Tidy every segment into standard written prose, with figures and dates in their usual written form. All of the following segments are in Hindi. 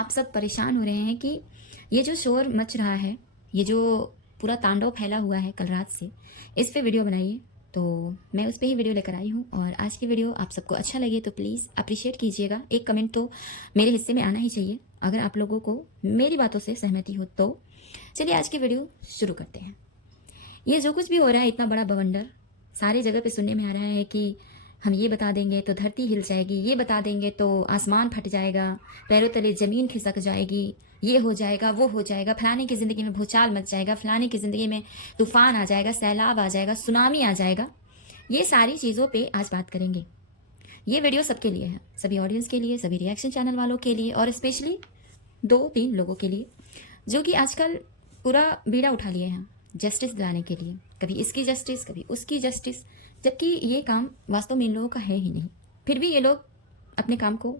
आप सब परेशान हो रहे हैं कि ये जो शोर मच रहा है, ये जो पूरा तांडव फैला हुआ है कल रात से, इस पे वीडियो बनाइए। तो मैं उस पे ही वीडियो लेकर आई हूँ और आज की वीडियो आप सबको अच्छा लगे तो प्लीज़ अप्रिशिएट कीजिएगा। एक कमेंट तो मेरे हिस्से में आना ही चाहिए अगर आप लोगों को मेरी बातों से सहमति हो तो। चलिए आज की वीडियो शुरू करते हैं। ये जो कुछ भी हो रहा है, इतना बड़ा बवंडर सारे जगह पे सुनने में आ रहा है कि हम ये बता देंगे तो धरती हिल जाएगी, ये बता देंगे तो आसमान फट जाएगा, पैरों तले ज़मीन खिसक जाएगी, ये हो जाएगा, वो हो जाएगा, फलाने की ज़िंदगी में भूचाल मच जाएगा, फलाने की ज़िंदगी में तूफान आ जाएगा, सैलाब आ जाएगा, सुनामी आ जाएगा। ये सारी चीज़ों पे आज बात करेंगे। ये वीडियो सबके लिए है, सभी ऑडियंस के लिए, सभी रिएक्शन चैनल वालों के लिए और स्पेशली 2-3 लोगों के लिए जो कि आजकल पूरा बीड़ा उठा लिए हैं जस्टिस दिलाने के लिए। कभी इसकी जस्टिस, कभी उसकी जस्टिस, जबकि ये काम वास्तव में इन लोगों का है ही नहीं। फिर भी ये लोग अपने काम को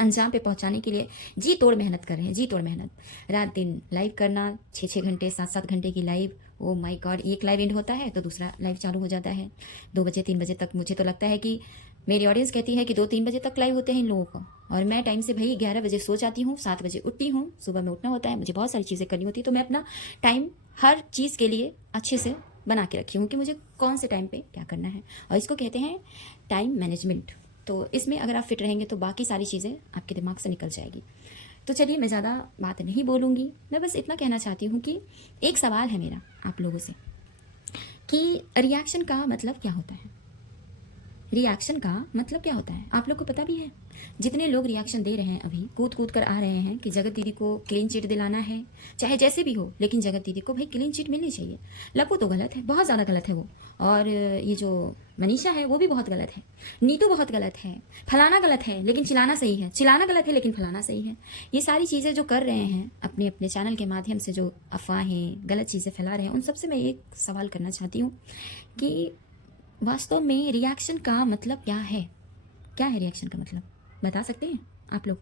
अंजाम पे पहुंचाने के लिए जी तोड़ मेहनत कर रहे हैं, जी तोड़ मेहनत। रात दिन लाइव करना, 6-6 घंटे, 7-7 घंटे की लाइव। ओ माय गॉड, एक लाइव एंड होता है तो दूसरा लाइव चालू हो जाता है 2 बजे 3 बजे तक। मुझे तो लगता है कि मेरी ऑडियंस कहती है कि 2-3 बजे तक लाइव होते हैं इन लोगों को, और मैं टाइम से भाई 11 बजे सो जाती हूँ, 7 बजे उठती हूँ, सुबह में उठना होता है, मुझे बहुत सारी चीज़ें करनी होती है। तो मैं अपना टाइम हर चीज़ के लिए अच्छे से बना के रखी हूँ कि मुझे कौन से टाइम पे क्या करना है, और इसको कहते हैं टाइम मैनेजमेंट। तो इसमें अगर आप फिट रहेंगे तो बाकी सारी चीज़ें आपके दिमाग से निकल जाएगी। तो चलिए मैं ज़्यादा बात नहीं बोलूँगी, मैं बस इतना कहना चाहती हूँ कि एक सवाल है मेरा आप लोगों से कि रिएक्शन का मतलब क्या होता है। रिएक्शन का मतलब क्या होता है आप लोग को पता भी है? जितने लोग रिएक्शन दे रहे हैं अभी कूद कूद कर आ रहे हैं कि जगत दीदी को क्लीन चिट दिलाना है, चाहे जैसे भी हो, लेकिन जगत दीदी को भाई क्लीन चिट मिलनी चाहिए। लपू तो गलत है, बहुत ज़्यादा गलत है वो, और ये जो मनीषा है वो भी बहुत गलत है, नीतू बहुत गलत है, फलाना गलत है लेकिन चिल्लाना सही है, चिल्लाना गलत है लेकिन फलाना सही है। ये सारी चीज़ें जो कर रहे हैं अपने अपने चैनल के माध्यम से, जो अफवाहें गलत चीज़ें फैला रहे हैं, उन सबसे मैं एक सवाल करना चाहती हूँ कि वास्तव में रिएक्शन का मतलब क्या है? क्या है रिएक्शन का मतलब? बता सकते हैं आप लोग?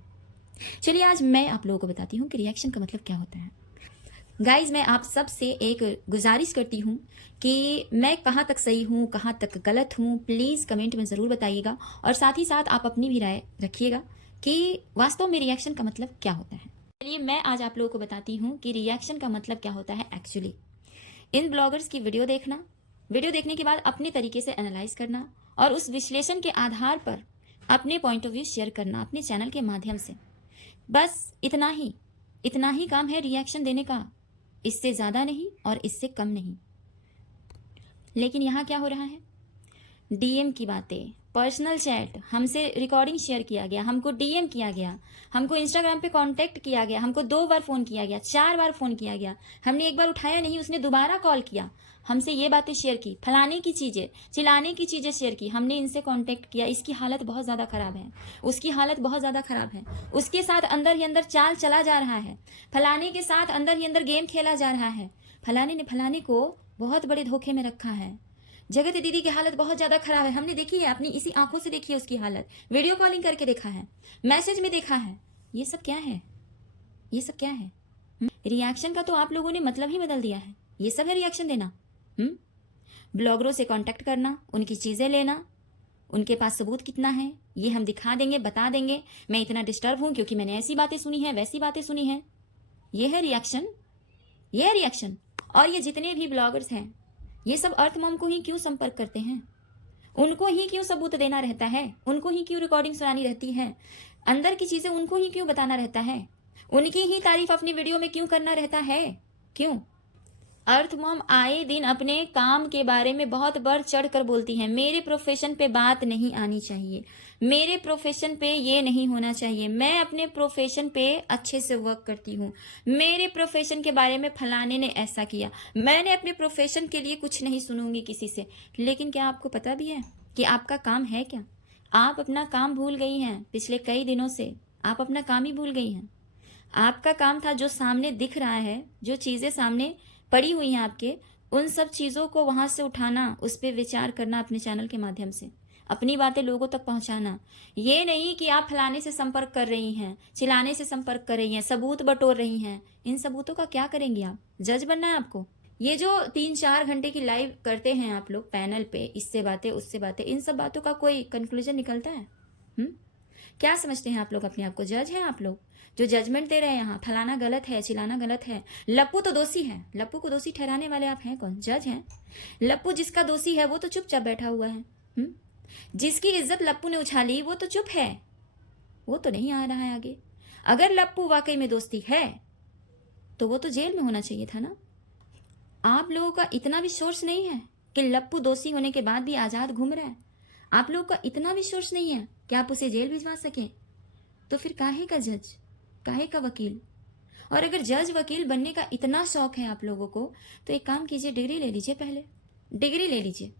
चलिए आज मैं आप लोगों को बताती हूँ कि रिएक्शन का मतलब क्या होता है। गाइज, मैं आप सब से एक गुजारिश करती हूँ कि मैं कहाँ तक सही हूँ, कहाँ तक गलत हूँ, प्लीज़ कमेंट में ज़रूर बताइएगा, और साथ ही साथ आप अपनी भी राय रखिएगा कि वास्तव में रिएक्शन का मतलब क्या होता है। चलिए मैं आज आप लोगों को बताती हूँ कि रिएक्शन का मतलब क्या होता है एक्चुअली। इन ब्लॉगर्स की वीडियो देखना, वीडियो देखने के बाद अपने तरीके से एनालाइज करना और उस विश्लेषण के आधार पर अपने पॉइंट ऑफ व्यू शेयर करना अपने चैनल के माध्यम से। बस इतना ही काम है रिएक्शन देने का, इससे ज़्यादा नहीं और इससे कम नहीं। लेकिन यहाँ क्या हो रहा है? डीएम की बातें, पर्सनल चैट, हमसे रिकॉर्डिंग शेयर किया गया, हमको डीएम किया गया, हमको इंस्टाग्राम पे कांटेक्ट किया गया, हमको 2 बार फ़ोन किया गया, 4 बार फ़ोन किया गया, हमने एक बार उठाया नहीं, उसने दोबारा कॉल किया, हमसे ये बातें शेयर की, फलाने की चीज़ें, चिल्लाने की चीज़ें शेयर की, हमने इनसे कांटेक्ट किया, इसकी हालत बहुत ज़्यादा ख़राब है, उसकी हालत बहुत ज़्यादा ख़राब है, उसके साथ अंदर ही अंदर चाल चला जा रहा है, फलाने के साथ अंदर ही अंदर गेम खेला जा रहा है, फलाने ने फलाने को बहुत बड़े धोखे में रखा है, जगत दीदी की हालत बहुत ज़्यादा खराब है, हमने देखी है, अपनी इसी आंखों से देखी है उसकी हालत, वीडियो कॉलिंग करके देखा है, मैसेज में देखा है। ये सब क्या है? ये सब क्या है? रिएक्शन का तो आप लोगों ने मतलब ही बदल दिया है। ये सब है रिएक्शन देना? ब्लॉगरों से कांटेक्ट करना, उनकी चीज़ें लेना, उनके पास सबूत कितना है ये हम दिखा देंगे, बता देंगे, मैं इतना डिस्टर्ब हूँ क्योंकि मैंने ऐसी बातें सुनी है, वैसी बातें सुनी है। ये है रिएक्शन? ये है रिएक्शन? और ये जितने भी ब्लॉगर्स हैं ये सब अर्थ मॉम को ही क्यों संपर्क करते हैं? उनको ही क्यों सबूत देना रहता है? उनको ही क्यों रिकॉर्डिंग सुनानी रहती है? अंदर की चीज़ें उनको ही क्यों बताना रहता है? उनकी ही तारीफ अपनी वीडियो में क्यों करना रहता है? क्यों? अर्थ मॉम आए दिन अपने काम के बारे में बहुत बढ़ चढ़ कर बोलती हैं, मेरे प्रोफेशन पे बात नहीं आनी चाहिए, मेरे प्रोफेशन पे ये नहीं होना चाहिए, मैं अपने प्रोफेशन पे अच्छे से वर्क करती हूँ, मेरे प्रोफेशन के बारे में फलाने ने ऐसा किया, मैंने अपने प्रोफेशन के लिए कुछ नहीं सुनूंगी किसी से। लेकिन क्या आपको पता भी है कि आपका काम है क्या? आप अपना काम भूल गई हैं। पिछले कई दिनों से आप अपना काम ही भूल गई हैं। आपका काम था जो सामने दिख रहा है, जो चीज़ें सामने पड़ी हुई हैं आपके, उन सब चीज़ों को वहाँ से उठाना, उस पर विचार करना अपने चैनल के माध्यम से, अपनी बातें लोगों तक पहुँचाना। ये नहीं कि आप फलाने से संपर्क कर रही हैं, चिल्लाने से संपर्क कर रही हैं, सबूत बटोर रही हैं। इन सबूतों का क्या करेंगी आप? जज बनना है आपको? ये जो 3-4 घंटे की लाइव करते हैं आप लोग पैनल पे, इससे बातें उससे बातें, इन सब बातों का कोई कंक्लूजन निकलता है? क्या समझते हैं आप लोग अपने आप को? जज हैं आप लोग? जो जजमेंट दे रहे हैं यहाँ, फलाना गलत है, चिल्लाना गलत है, लप्पू तो दोषी है। लप्पू को दोषी ठहराने वाले आप हैं कौन? जज हैं। लप्पू जिसका दोषी है वो तो चुपचाप बैठा हुआ है। जिसकी इज्जत लप्पू ने उछाली वो तो चुप है, वो तो नहीं आ रहा है आगे। अगर लप्पू वाकई में दोस्ती है तो वो तो जेल में होना चाहिए था ना। आप लोगों का इतना भी सोर्स नहीं है कि लप्पू दोषी होने के बाद भी आज़ाद घूम रहा है। आप लोगों का इतना भी सोर्स नहीं है कि आप उसे जेल भिजवा सकें। तो फिर काहे का जज, काहे का वकील? और अगर जज वकील बनने का इतना शौक है आप लोगों को तो एक काम कीजिए, डिग्री ले लीजिए। पहले डिग्री ले लीजिए,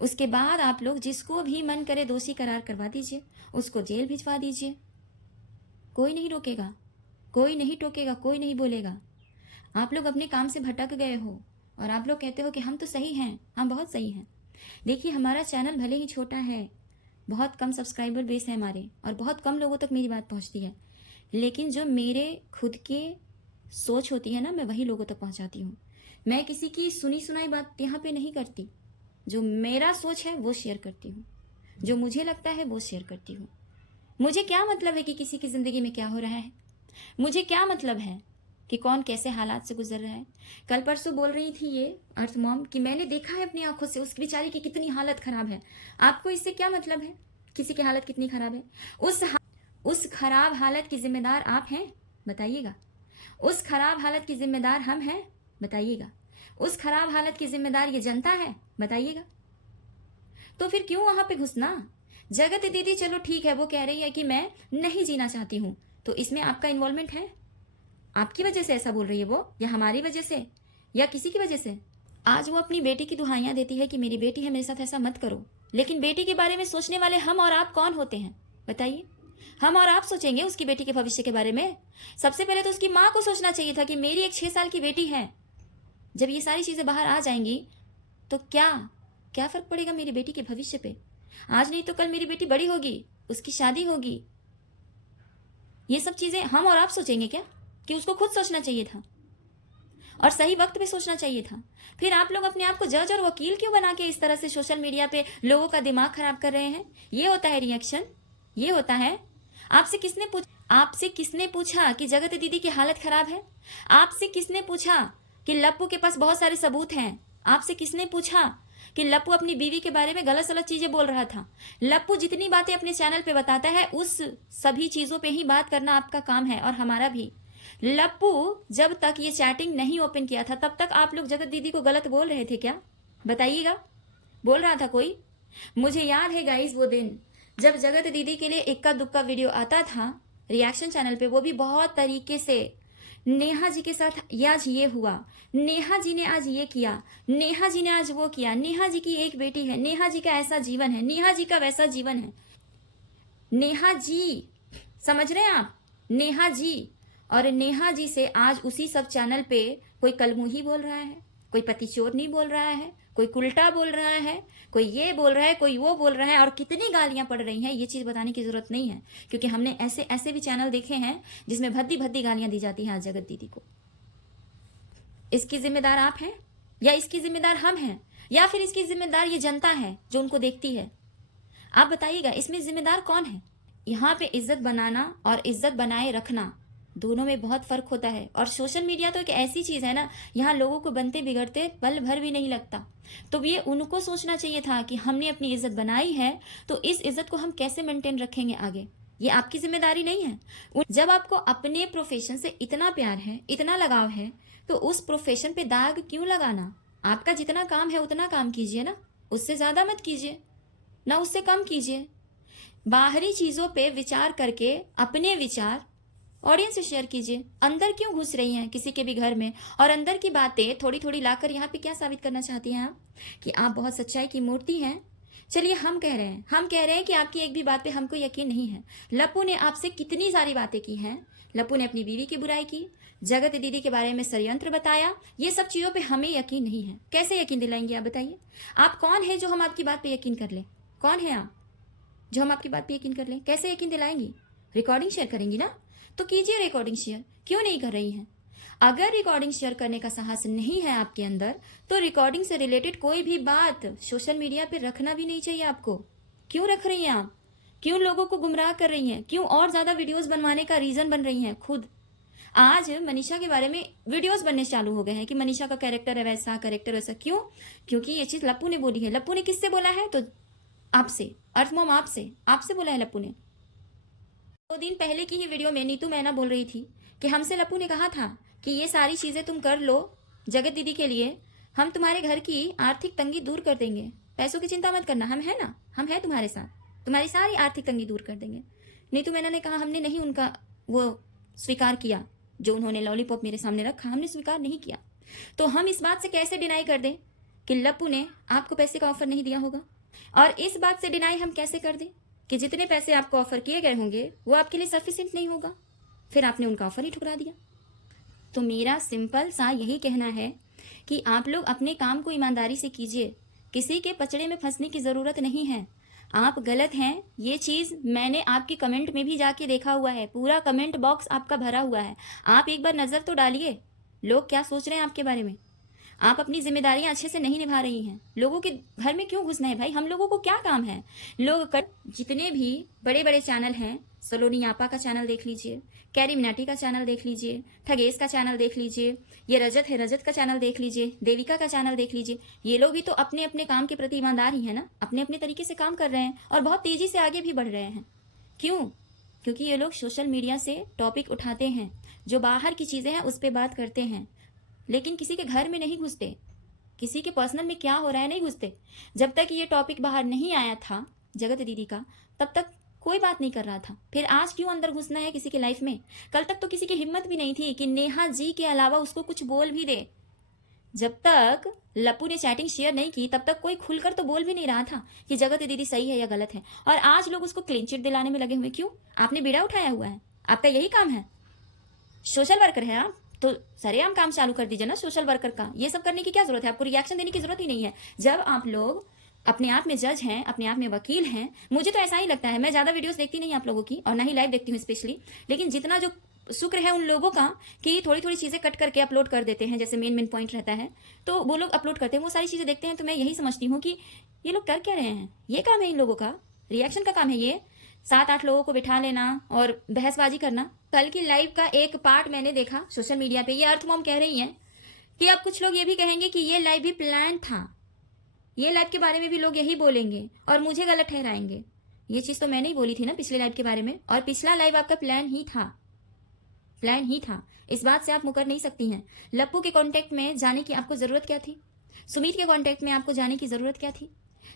उसके बाद आप लोग जिसको भी मन करे दोषी करार करवा दीजिए, उसको जेल भिजवा दीजिए। कोई नहीं रोकेगा, कोई नहीं टोकेगा, कोई नहीं बोलेगा। आप लोग अपने काम से भटक गए हो और आप लोग कहते हो कि हम तो सही हैं, हम बहुत सही हैं। देखिए, हमारा चैनल भले ही छोटा है, बहुत कम सब्सक्राइबर बेस है हमारे, और बहुत कम लोगों तक मेरी बात पहुंचती है, लेकिन जो मेरे खुद के सोच होती है ना, मैं वही लोगों तक पहुंचाती हूँ। मैं किसी की सुनी सुनाई बात यहाँ पे नहीं करती। जो मेरा सोच है वो शेयर करती हूँ, जो मुझे लगता है वो शेयर करती हूँ। मुझे क्या मतलब है कि किसी की ज़िंदगी में क्या हो रहा है? मुझे क्या मतलब है कि कौन कैसे हालात से गुजर रहा है? कल परसों बोल रही थी ये अर्थ मॉम कि मैंने देखा है अपनी आंखों से उस बेचारी की कितनी हालत खराब है। आपको इससे क्या मतलब है किसी की हालत कितनी खराब है? उस खराब हालत की जिम्मेदार आप हैं? बताइएगा। उस खराब हालत की जिम्मेदार हम हैं? बताइएगा। उस खराब हालत की जिम्मेदार ये जनता है? बताइएगा। तो फिर क्यों वहां पे घुसना? जगत दीदी चलो ठीक है, वो कह रही है कि मैं नहीं जीना चाहती हूं, तो इसमें आपका इन्वॉल्वमेंट है? आपकी वजह से ऐसा बोल रही है वो, या हमारी वजह से, या किसी की वजह से? आज वो अपनी बेटी की दुहाइयां देती है कि मेरी बेटी है, मेरे साथ ऐसा मत करो, लेकिन बेटी के बारे में सोचने वाले हम और आप कौन होते हैं? बताइए। हम और आप सोचेंगे उसकी बेटी के भविष्य के बारे में? सबसे पहले तो उसकी माँ को सोचना चाहिए था कि मेरी एक 6 साल की बेटी है। जब ये सारी चीजें बाहर आ जाएंगी तो क्या फर्क पड़ेगा मेरी बेटी के भविष्य पे? आज नहीं तो कल मेरी बेटी बड़ी होगी, उसकी शादी होगी। ये सब चीजें हम और आप सोचेंगे क्या? कि उसको खुद सोचना चाहिए था और सही वक्त पे सोचना चाहिए था। फिर आप लोग अपने आप को जज और वकील क्यों बना के इस तरह से सोशल मीडिया पे लोगों का दिमाग खराब कर रहे हैं? ये होता है रिएक्शन, ये होता है। आपसे किसने पूछा कि जगत दीदी की हालत खराब है? आपसे किसने पूछा कि लप्पू के पास बहुत सारे सबूत हैं? आपसे किसने पूछा कि लप्पू अपनी बीवी के बारे में गलत सलत चीजें बोल रहा था? लप्पू जितनी बातें अपने चैनल पे बताता है उस सभी चीजों पे ही बात करना आपका काम है, और हमारा भी। लप्पू जब तक ये चैटिंग नहीं ओपन किया था तब तक आप लोग जगत दीदी को गलत बोल रहे थे क्या? बताइएगा। बोल रहा था कोई? मुझे याद है गाइस, वो दिन जब जगत दीदी के लिए इक्का दुक्का वीडियो आता था रिएक्शन चैनल पे, वो भी बहुत तरीके से, नेहा जी के साथ आज ये हुआ, नेहा जी ने आज ये किया, नेहा जी ने आज वो किया, नेहा जी की एक बेटी है, नेहा जी का ऐसा जीवन है, नेहा जी का वैसा जीवन है। नेहा जी, समझ रहे हैं आप? नेहा जी। और नेहा जी से आज उसी सब चैनल पे कोई कलमुही बोल रहा है, कोई पति चोर नहीं बोल रहा है, कोई उल्टा बोल रहा है, कोई ये बोल रहा है, कोई वो बोल रहा है, और कितनी गालियां पड़ रही हैं ये चीज़ बताने की ज़रूरत नहीं है, क्योंकि हमने ऐसे ऐसे भी चैनल देखे हैं जिसमें भद्दी भद्दी गालियां दी जाती हैं आज जगत दीदी को। इसकी जिम्मेदार आप हैं या इसकी जिम्मेदार हम हैं, या फिर इसकी जिम्मेदार ये जनता है जो उनको देखती है? आप बताइएगा, इसमें जिम्मेदार कौन है? यहाँ पे इज्जत बनाना और इज्जत बनाए रखना दोनों में बहुत फर्क होता है। और सोशल मीडिया तो एक ऐसी चीज़ है ना, यहाँ लोगों को बनते बिगड़ते पल भर भी नहीं लगता। तो ये उनको सोचना चाहिए था कि हमने अपनी इज्जत बनाई है तो इस इज्जत को हम कैसे मेंटेन रखेंगे आगे। ये आपकी जिम्मेदारी नहीं है। जब आपको अपने प्रोफेशन से इतना प्यार है, इतना लगाव है, तो उस प्रोफेशन पे दाग क्यों लगाना? आपका जितना काम है उतना काम कीजिए ना, उससे ज़्यादा मत कीजिए ना, उससे कम कीजिए। बाहरी चीज़ों पे विचार करके अपने विचार ऑडियंस से शेयर कीजिए। अंदर क्यों घुस रही हैं किसी के भी घर में, और अंदर की बातें थोड़ी थोड़ी लाकर यहाँ पे क्या साबित करना चाहती हैं आप? कि आप बहुत सच्चाई की मूर्ति हैं। चलिए, हम कह रहे हैं कि आपकी एक भी बात पे हमको यकीन नहीं है। लप्पू ने आपसे कितनी सारी बातें की हैं। लप्पू ने अपनी बीवी की बुराई की, जगत दीदी के बारे में षड्यंत्र बताया, ये सब चीज़ों पे हमें यकीन नहीं है। कैसे यकीन दिलाएंगे आप? बताइए। आप कौन है जो हम आपकी बात पे यकीन कर लें? कौन है आप जो हम आपकी बात पे यकीन कर लें? कैसे यकीन दिलाएंगी? रिकॉर्डिंग शेयर करेंगी ना, तो कीजिए रिकॉर्डिंग शेयर। क्यों नहीं कर रही हैं? अगर रिकॉर्डिंग शेयर करने का साहस नहीं है आपके अंदर, तो रिकॉर्डिंग से रिलेटेड कोई भी बात सोशल मीडिया पे रखना भी नहीं चाहिए आपको। क्यों रख रही हैं आप? क्यों लोगों को गुमराह कर रही हैं, क्यों और ज़्यादा वीडियोस बनवाने का रीज़न बन रही हैं खुद। आज मनीषा के बारे में वीडियोस बनने चालू हो गए हैं कि मनीषा का कैरेक्टर है वैसा, कैरेक्टर वैसा। क्यों? क्योंकि ये चीज़ लप्पू ने बोली है। लप्पू ने किससे बोला है? तो आपसे, अर्थमॉम आपसे बोला है लप्पू ने। 2 दिन पहले की ही वीडियो में नीतू मैना बोल रही थी कि हमसे लप्पू ने कहा था कि ये सारी चीज़ें तुम कर लो जगत दीदी के लिए, हम तुम्हारे घर की आर्थिक तंगी दूर कर देंगे, पैसों की चिंता मत करना, हम है ना, हम है तुम्हारे साथ, तुम्हारी सारी आर्थिक तंगी दूर कर देंगे। नीतू मैना ने कहा हमने नहीं उनका वो स्वीकार किया, जो उन्होंने लॉलीपॉप मेरे सामने रखा हमने स्वीकार नहीं किया। तो हम इस बात से कैसे डिनाई कर दें कि लप्पू ने आपको पैसे का ऑफर नहीं दिया होगा, और इस बात से डिनाई हम कैसे कर दें कि जितने पैसे आपको ऑफर किए गए होंगे वो आपके लिए सफिशिएंट नहीं होगा, फिर आपने उनका ऑफर ही ठुकरा दिया। तो मेरा सिंपल सा यही कहना है कि आप लोग अपने काम को ईमानदारी से कीजिए, किसी के पचड़े में फंसने की ज़रूरत नहीं है। आप गलत हैं, ये चीज़ मैंने आपके कमेंट में भी जाके देखा हुआ है, पूरा कमेंट बॉक्स आपका भरा हुआ है। आप एक बार नज़र तो डालिए, लोग क्या सोच रहे हैं आपके बारे में। आप अपनी जिम्मेदारियां अच्छे से नहीं निभा रही हैं। लोगों के घर में क्यों घुसना है भाई, हम लोगों को क्या काम है। लोग जितने भी बड़े बड़े चैनल हैं, सलोनी यापा का चैनल देख लीजिए, कैरी मिनाटी का चैनल देख लीजिए, ठगेश का चैनल देख लीजिए, ये रजत है रजत का चैनल देख लीजिए, देविका का चैनल देख लीजिए, ये लोग भी तो अपने अपने काम के प्रति ईमानदार ही है ना, अपने अपने तरीके से काम कर रहे हैं और बहुत तेजी से आगे भी बढ़ रहे हैं। क्यों? क्योंकि ये लोग सोशल मीडिया से टॉपिक उठाते हैं, जो बाहर की चीज़ें हैं उस पर बात करते हैं, लेकिन किसी के घर में नहीं घुसते, किसी के पर्सनल में क्या हो रहा है नहीं घुसते। जब तक ये टॉपिक बाहर नहीं आया था जगत दीदी का, तब तक कोई बात नहीं कर रहा था, फिर आज क्यों अंदर घुसना है किसी के लाइफ में। कल तक तो किसी की हिम्मत भी नहीं थी कि नेहा जी के अलावा उसको कुछ बोल भी दे। जब तक लप्पू ने चैटिंग शेयर नहीं की तब तक कोई खुलकर तो बोल भी नहीं रहा था कि जगत दीदी सही है या गलत है, और आज लोग उसको क्लीन चिट दिलाने में लगे हुए। क्यों? आपने बीड़ा उठाया हुआ है, आपका यही काम है, सोशल वर्कर है आप, तो सरेआम काम चालू कर दीजिए ना सोशल वर्कर का। ये सब करने की क्या जरूरत है, आपको रिएक्शन देने की जरूरत ही नहीं है। जब आप लोग अपने आप में जज हैं, अपने आप में वकील हैं, मुझे तो ऐसा ही लगता है। मैं ज्यादा वीडियोस देखती नहीं आप लोगों की, और ना ही लाइव देखती हूँ स्पेशली, लेकिन जितना जो शुक्र है उन लोगों का कि थोड़ी थोड़ी चीजें कट करके अपलोड कर देते हैं, जैसे मेन पॉइंट रहता है तो वो लोग अपलोड करते हैं, वो सारी चीजें देखते हैं। तो मैं यही समझती हूँ कि ये लोग कर क्या रहे हैं, ये काम है इन लोगों का, रिएक्शन का काम है ये, 7-8 लोगों को बिठा लेना और बहसबाजी करना। कल की लाइव का एक पार्ट मैंने देखा सोशल मीडिया पे, ये अर्थमॉम कह रही हैं कि अब कुछ लोग ये भी कहेंगे कि ये लाइव भी प्लान था, ये लाइव के बारे में भी लोग यही बोलेंगे और मुझे गलत ठहराएंगे। ये चीज़ तो मैंने ही बोली थी ना पिछले लाइव के बारे में, और पिछला लाइव आपका प्लान ही था, प्लान ही था, इस बात से आप मुकर नहीं सकती हैं। लप्पू के कांटेक्ट में जाने की आपको ज़रूरत क्या थी, सुमित के कांटेक्ट में आपको जाने की ज़रूरत क्या थी।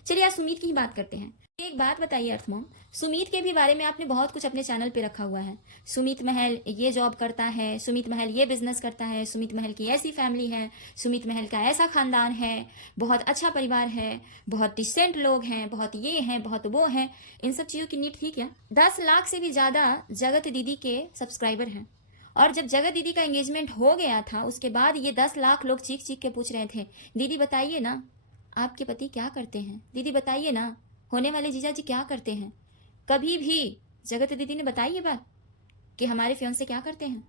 चलिए आज सुमित की ही बात करते हैं। एक बात बताइए अर्थमॉम, सुमित के भी बारे में आपने बहुत कुछ अपने चैनल पे रखा हुआ है। सुमित महल ये जॉब करता है, सुमित महल ये बिजनेस करता है, सुमित महल की ऐसी फैमिली है, सुमित महल का ऐसा खानदान है, बहुत अच्छा परिवार है, बहुत डिसेंट लोग हैं, बहुत ये हैं, बहुत वो हैं। इन सब चीज़ों की नीड थी क्या? 10 लाख से भी ज़्यादा जगत दीदी के सब्सक्राइबर हैं, और जब जगत दीदी का एंगेजमेंट हो गया था उसके बाद ये 10 लाख लोग चीख चीख के पूछ रहे थे, दीदी बताइए ना आपके पति क्या करते हैं, दीदी बताइए ना होने वाले जीजा जी क्या करते हैं। कभी भी जगत दीदी ने बताई ये बात कि हमारे फियांसे क्या करते हैं,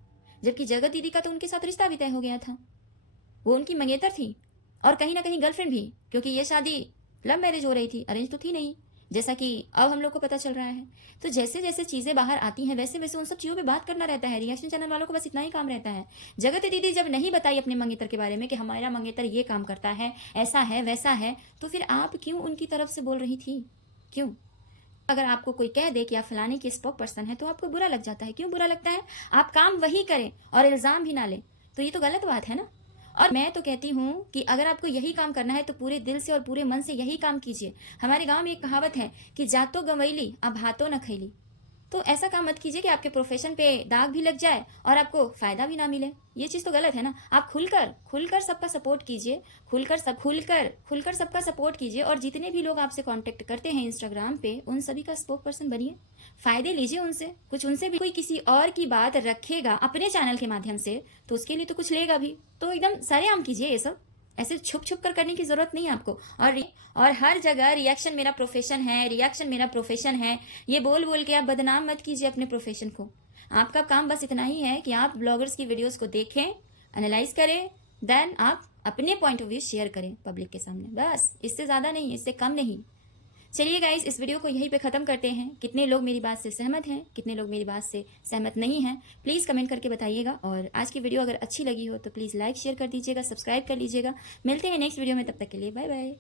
जबकि जगत दीदी का तो उनके साथ रिश्ता भी तय हो गया था, वो उनकी मंगेतर थी और कहीं ना कहीं गर्लफ्रेंड भी, क्योंकि ये शादी लव मैरिज हो रही थी, अरेंज तो थी नहीं, जैसा कि अब हम लोग को पता चल रहा है। तो जैसे जैसे चीज़ें बाहर आती हैं वैसे वैसे उन सब चीज़ों पे बात करना रहता है। रिएक्शन चैनल वालों को बस इतना ही काम रहता है। जगत दीदी जब नहीं बताई अपने मंगेतर के बारे में कि हमारा मंगेतर ये काम करता है, ऐसा है वैसा है, तो फिर आप क्यों उनकी तरफ से बोल रही थी? क्यों? अगर आपको कोई कह दे कि आप फलाने की स्पोक पर्सन है तो आपको बुरा लग जाता है। क्यों बुरा लगता है? आप काम वही करें और इल्ज़ाम भी ना लें, तो ये तो गलत बात है ना। और मैं तो कहती हूँ कि अगर आपको यही काम करना है तो पूरे दिल से और पूरे मन से यही काम कीजिए। हमारे गांव में एक कहावत है कि जातो गंवैली अब हाथों न खैली। तो ऐसा काम मत कीजिए कि आपके प्रोफेशन पे दाग भी लग जाए और आपको फायदा भी ना मिले। ये चीज़ तो गलत है ना। आप खुलकर सबका सपोर्ट कीजिए, खुलकर सबका सपोर्ट कीजिए, और जितने भी लोग आपसे कांटेक्ट करते हैं इंस्टाग्राम पे उन सभी का स्पोक पर्सन बनिए, फायदे लीजिए उनसे कुछ। उनसे भी कोई किसी और की बात रखेगा अपने चैनल के माध्यम से तो उसके लिए तो कुछ लेगा भी, तो एकदम सरेआम कीजिए। ये सब ऐसे छुप छुप कर करने की जरूरत नहीं है आपको। और हर जगह रिएक्शन मेरा प्रोफेशन है, रिएक्शन मेरा प्रोफेशन है, ये बोल बोल के आप बदनाम मत कीजिए अपने प्रोफेशन को। आपका काम बस इतना ही है कि आप ब्लॉगर्स की वीडियोस को देखें, एनालाइज करें, देन आप अपने पॉइंट ऑफ व्यू शेयर करें पब्लिक के सामने, बस। इससे ज़्यादा नहीं, इससे कम नहीं। चलिए गाइज, इस वीडियो को यहीं पे ख़त्म करते हैं। कितने लोग मेरी बात से सहमत हैं, कितने लोग मेरी बात से सहमत नहीं हैं, प्लीज़ कमेंट करके बताइएगा। और आज की वीडियो अगर अच्छी लगी हो तो प्लीज़ लाइक शेयर कर दीजिएगा, सब्सक्राइब कर लीजिएगा। मिलते हैं नेक्स्ट वीडियो में, तब तक के लिए बाय बाय।